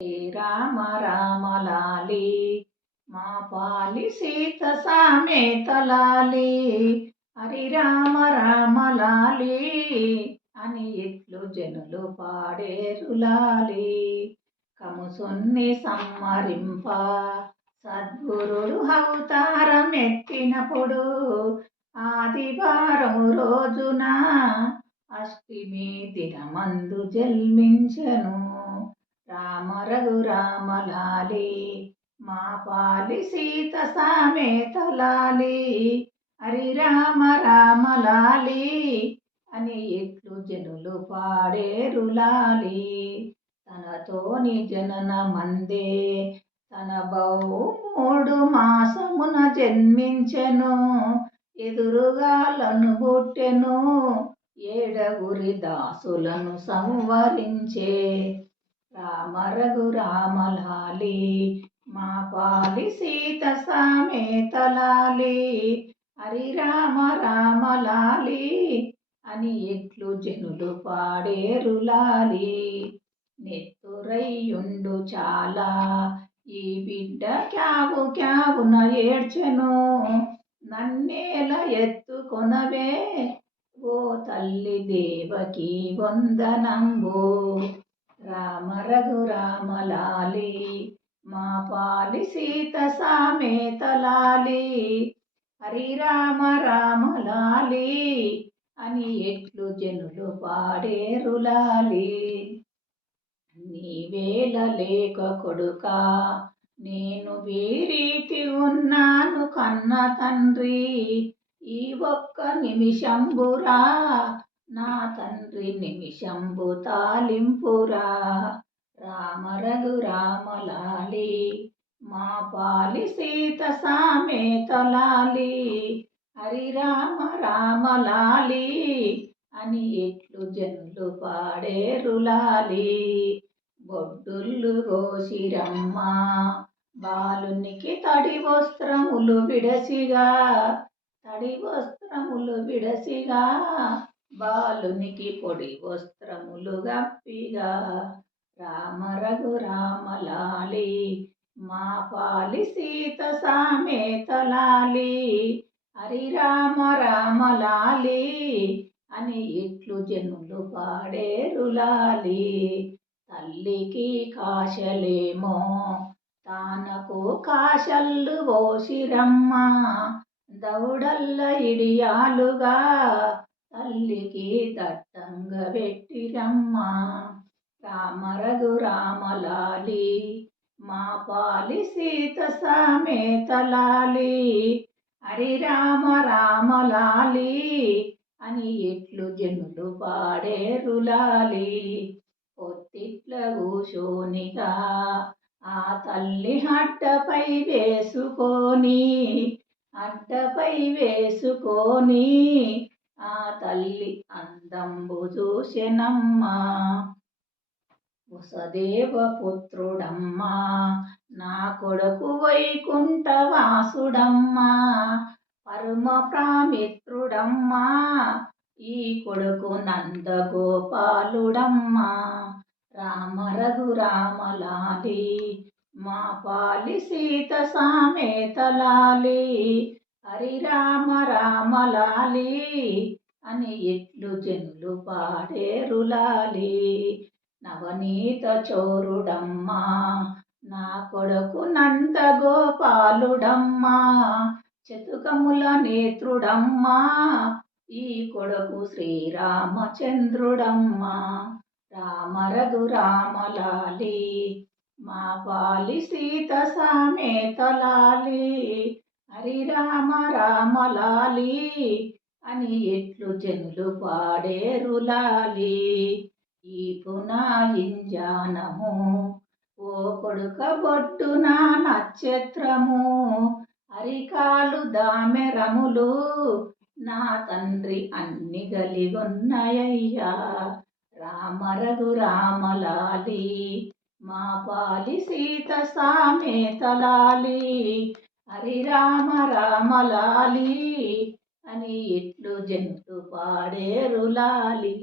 రామ రామ లాలి మా పాలి సీత సామేత లాలి హరి రామ రామ లాలి అని ఇట్లు జనులు పాడేరు లాలి కముసున్ని సమ్మరింప సద్గురుడు అవతారం ఎత్తినప్పుడు ఆదివారం రోజున అష్టమి దినమందు జన్మించెను రామ రఘురామ లాలి మా పాలి సీత సామేత లాలి హరి రామ రామ లాలి అని ఎట్లు జనులు పాడేరు లాలి తనతోని జనన మందే తన బహు 3 మాసమున జన్మించెను ఎదురుగాలను పుట్టెను 7 దాసులను సంవరించే రామ రఘురామ లాలి మా పాలి సీత సామేత లాలి హరి రామ రామ లాలి అని ఎట్లు జనులు పాడేరు లాలి నెత్తురయ్యుండు చాలా ఈ బిడ్డ క్యావు క్యావున ఏడ్చెను నన్నేల ఎత్తుకొనవే ఓ తల్లి దేవకి వందనంబు రామ రఘురామ లాలి మా పాలి సీత సామేత లాలి హరి రామ రామ లాలి అని ఎట్లు జనులు పాడేరు లాలి నీవేల లేక కొడుకా నేను వీరీతి ఉన్నాను కన్న తండ్రి ఈ ఒక్క నిమిషంబురా నా తండ్రి నిమిషంబు తాలింపురా రామ రఘురామ లాలి మా పాలి సీత సామేత లాలి హరి రామ రామ లాలి అని ఎట్లు జనులు పాడేరు లాలి బొడ్డుళ్ళు గోసిరమ్మ బాలునికి తడి వస్త్రములు విడసిగా బాలునికి పొడి వస్త్రములు గప్పిగా రామ రఘురామ లాలి మా పాలి సీత సామేత లాలి హరి రామ రామ లాలి అని ఇట్లు జనులు పాడేరు లాలి తల్లికి కాశలేమో తానకు కాశల్లు పోసిరమ్మ దౌడల్ల ఇడియాలుగా తల్లికి దట్టంగా పెట్టిరమ్మ రామ రఘురామ లాలి మా పాలి సీత సామేత లాలి హరి రామ రామ లాలి అని ఎట్లు జనులు పాడేరు లాలి పొత్తిట్ల కూశోనిగా ఆ తల్లి అడ్డపై వేసుకొని ఆ తల్లి అందంబు చూసెనమ్మా వసుదేవ పుత్రుడమ్మా నా కొడుకు వైకుంఠ వాసుడమ్మా పరమ ప్రామిత్రుడమ్మా ఈ కొడుకు నందగోపాలుడమ్మా రామ రఘురామ లాలి మా పాలి సీత సామేత లాలి హరి రామ రామ లాలి అని ఎట్లు జనులు పాడేరు లాలి నవనీత చోరుడమ్మా నా కొడుకు నందగోపాలుడమ్మా చతుకముల నేత్రుడమ్మా ఈ కొడుకు శ్రీరామచంద్రుడమ్మా రామ రఘురామ లాలి మా పాలి సీత సామేత లాలి హరి రామ రామ లాలి అని ఎట్లు జనులు పాడేరు లాలి ఈ పునాయింజానము ఓ కొడుక బొట్టున నక్షత్రము అరికాలు దామెరములు నా తండ్రి అన్ని గలిగొన్నయ్యా రామ రఘురామ లాలి మా పాలి సీత సామేత లాలి హరి రామ రామ లాలి అని ఎట్లు జనులు పాడేరు లాలి